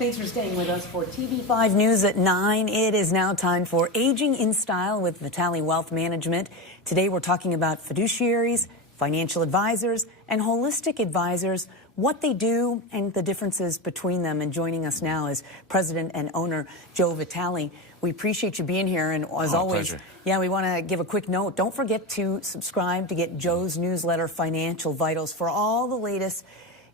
Thanks for staying with us for TV5 News at 9. It is now time for Aging in Style with Vitale Wealth Management. Today we're talking about fiduciaries, financial advisors, and holistic advisors, what they do and the differences between them. And joining us now is President and owner Joe Vitale. We appreciate you being here, and as always, pleasure. Yeah, we want to give a quick note. Don't forget to subscribe to get Joe's newsletter, Financial Vitals, for all the latest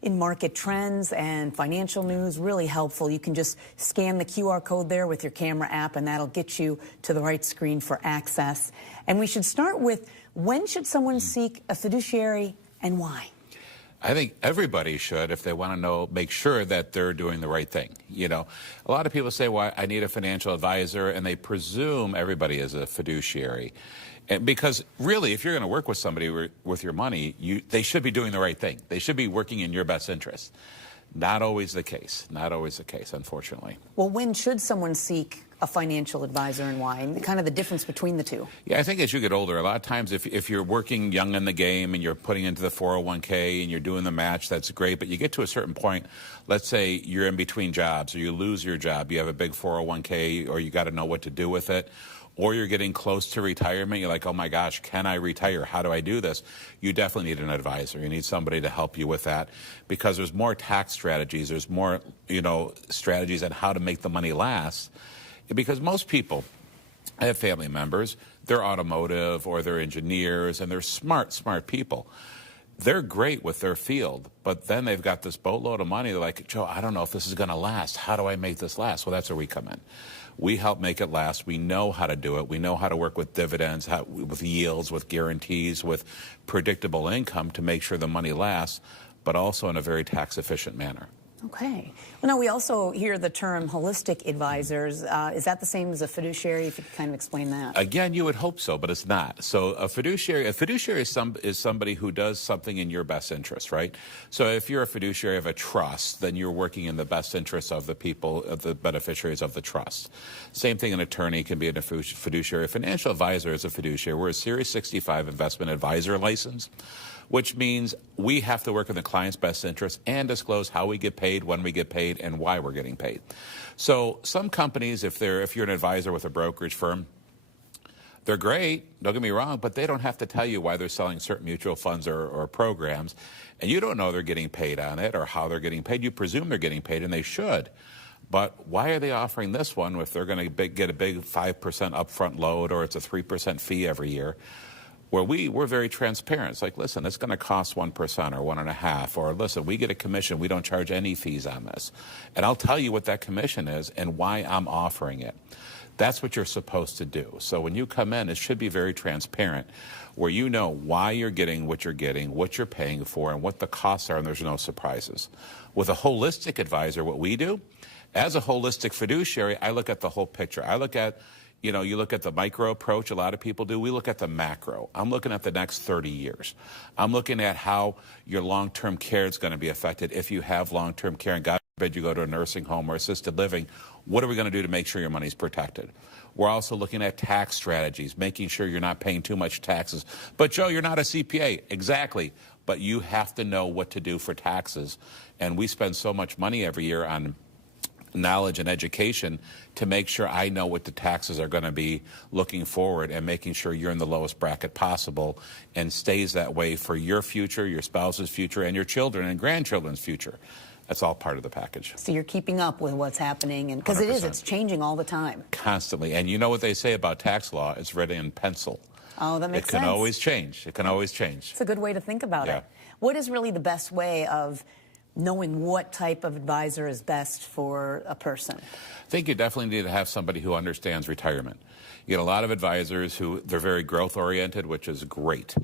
in market trends and financial news. Really helpful. You can just scan the QR code there with your camera app, and that'll get you to the right screen for access. And we should start with, when should someone seek a fiduciary and why? I think everybody should, if they want to know, make sure that they're doing the right thing. You know, a lot of people say, well, I need a financial advisor, and they presume everybody is a fiduciary. And because really, if you're going to work with somebody with your money, they should be doing the right thing. They should be working in your best interest. Not always the case. Not always the case, unfortunately. Well, when should someone seek a financial advisor and why? And kind of the difference between the two. Yeah, I think as you get older, a lot of times if you're working young in the game and you're putting into the 401k and you're doing the match, that's great. But you get to a certain point, let's say you're in between jobs or you lose your job, you have a big 401k or you got to know what to do with it. Or you're getting close to retirement, you're like, oh my gosh, can I retire? How do I do this? You definitely need an advisor. You need somebody to help you with that, because there's more tax strategies, there's more, strategies on how to make the money last. Because most people, I have family members, they're automotive or they're engineers, and they're smart people. They're great with their field, but then they've got this boatload of money. They're like, Joe, I don't know if this is going to last. How do I make this last? Well, that's where we come in. We help make it last. We know how to do it. We know how to work with dividends, with yields, with guarantees, with predictable income to make sure the money lasts, but also in a very tax-efficient manner. Okay. Well, now we also hear the term holistic advisors. Is that the same as a fiduciary? If you could kind of explain that. Again, you would hope so, but it's not. So a fiduciary is somebody who does something in your best interest, right? So if you're a fiduciary of a trust, then you're working in the best interest of the people, of the beneficiaries of the trust. Same thing, an attorney can be a fiduciary. A financial advisor is a fiduciary. We're a Series 65 investment advisor license, which means we have to work in the client's best interest and disclose how we get paid, when we get paid, and why we're getting paid. So some companies, if you're an advisor with a brokerage firm, they're great, don't get me wrong, but they don't have to tell you why they're selling certain mutual funds or programs, and you don't know they're getting paid on it or how they're getting paid. You presume they're getting paid, and they should. But why are they offering this one if they're going to get a big 5% upfront load, or it's a 3% fee every year? Where we're very transparent. It's like, listen, it's going to cost 1% or 1.5%, or listen, we get a commission, we don't charge any fees on this. And I'll tell you what that commission is and why I'm offering it. That's what you're supposed to do. So when you come in, it should be very transparent, where you know why you're getting, what you're paying for, and what the costs are, and there's no surprises. With a holistic advisor, what we do, as a holistic fiduciary, I look at the whole picture. I look at, you look at the micro approach, a lot of people do. We look at the macro. I'm looking at the next 30 years. I'm looking at how your long-term care is going to be affected if you have long-term care, and God forbid you go to a nursing home or assisted living. What are we going to do to make sure your money's protected? We're also looking at tax strategies, making sure you're not paying too much taxes. But, Joe, you're not a CPA. Exactly. But you have to know what to do for taxes. And we spend so much money every year on knowledge and education to make sure I know what the taxes are going to be looking forward, and making sure you're in the lowest bracket possible and stays that way for your future, your spouse's future, and your children and grandchildren's future. That's all part of the package. So you're keeping up with what's happening, and because it's changing all the time. Constantly. And you know what they say about tax law? It's written in pencil. Oh, that makes sense. It can always change. It can always change. It's a good way to think about it. What is really the best way of knowing what type of advisor is best for a person? I think you definitely need to have somebody who understands retirement. You get a lot of advisors who, they're very growth-oriented, which is great.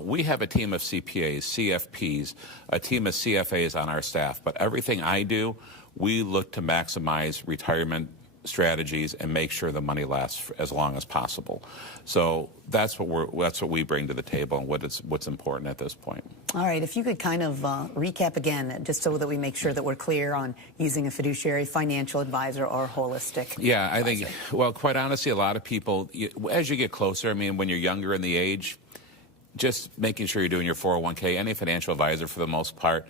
We have a team of CPAs, CFPs, a team of CFAs on our staff, but everything I do, we look to maximize retirement strategies and make sure the money lasts for as long as possible. So that's what we bring to the table, and what's important at this point. All right, if you could kind of recap again, just so that we make sure that we're clear on using a fiduciary, financial advisor, or holistic. Yeah, I think, well, quite honestly, a lot of people, as you get closer, I mean, when you're younger in the age, just making sure you're doing your 401k, any financial advisor for the most part,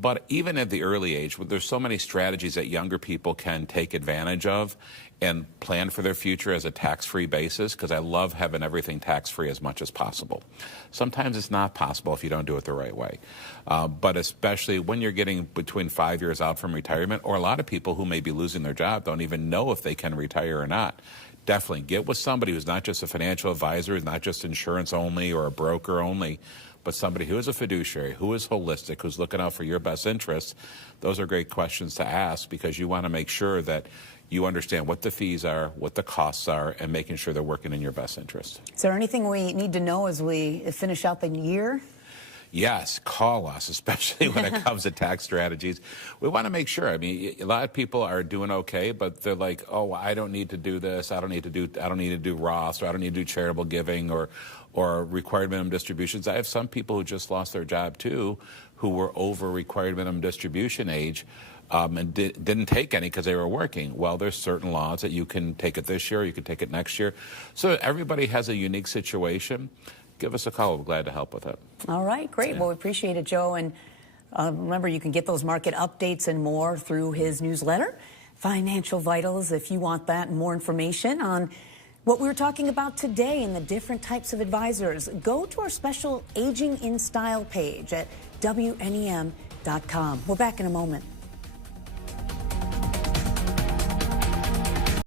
But even at the early age, there's so many strategies that younger people can take advantage of and plan for their future as a tax-free basis, because I love having everything tax-free as much as possible. Sometimes it's not possible if you don't do it the right way. But especially when you're getting between 5 years out from retirement, or a lot of people who may be losing their job don't even know if they can retire or not. Definitely get with somebody who's not just a financial advisor, who's not just insurance only or a broker only, but somebody who is a fiduciary, who is holistic, who's looking out for your best interests. Those are great questions to ask, because you want to make sure that you understand what the fees are, what the costs are, and making sure they're working in your best interest. Is there anything we need to know as we finish out the year? Yes, call us, especially when it comes to tax strategies. We want to make sure. I mean, a lot of people are doing okay, but they're like, "Oh, I don't need to do this. I don't need to do Roths, or I don't need to do charitable giving, or required minimum distributions." I have some people who just lost their job too, who were over required minimum distribution age, and didn't take any because they were working. Well, there's certain laws that you can take it this year, you can take it next year. So everybody has a unique situation. Give us a call. We're glad to help with it. All right, great. Yeah. Well, we appreciate it, Joe. And remember, you can get those market updates and more through his newsletter, Financial Vitals, if you want that and more information on what we were talking about today and the different types of advisors. Go to our special Aging in Style page at WNEM.com. We're back in a moment.